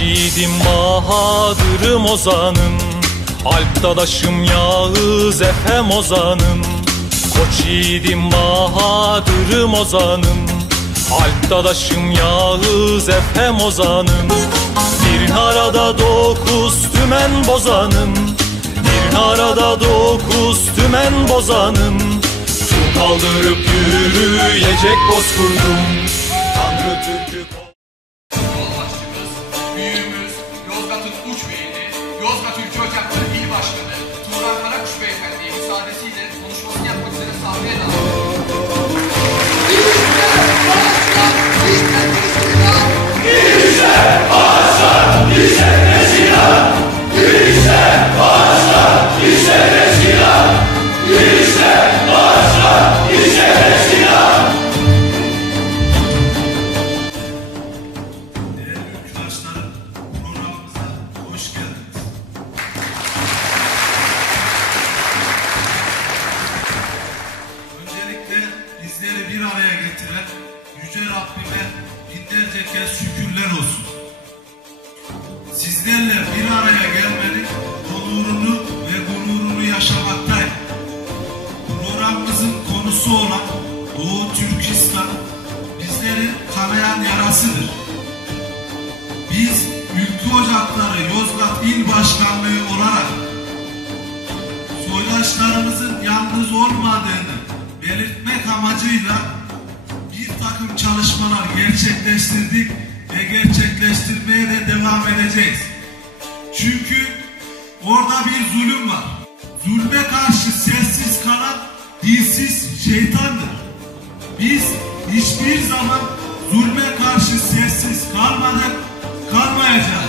yiğidim Bahadır'ım ozanım Alp dadaşım Yağız Efem ozanım Koç yiğidim Bahadır'ım ozanım Alp dadaşım Yağız Efem ozanım Bir harada dokuz tümen bozanım Bir harada dokuz tümen bozanım Su kaldırıp yürüyecek bozkurdum. Tanrı Türk'ü Yozgat Ülke Yüce Rabbime binlerce kez şükürler olsun. Sizlerle bir araya gelmenin onurunu ve gururunu yaşamaktayım. Programımızın konusu olan Doğu Türkistan bizlerin kanayan yarasıdır. Biz Ülke Ocakları Yozgat İl Başkanlığı olarak soydaşlarımızın yalnız olmadığını belirtmek amacıyla bir takım çalışmalar gerçekleştirdik ve gerçekleştirmeye de devam edeceğiz. Çünkü orada bir zulüm var. Zulme karşı sessiz kalan dilsiz şeytandır. Biz hiçbir zaman zulme karşı sessiz kalmadık, kalmayacağız.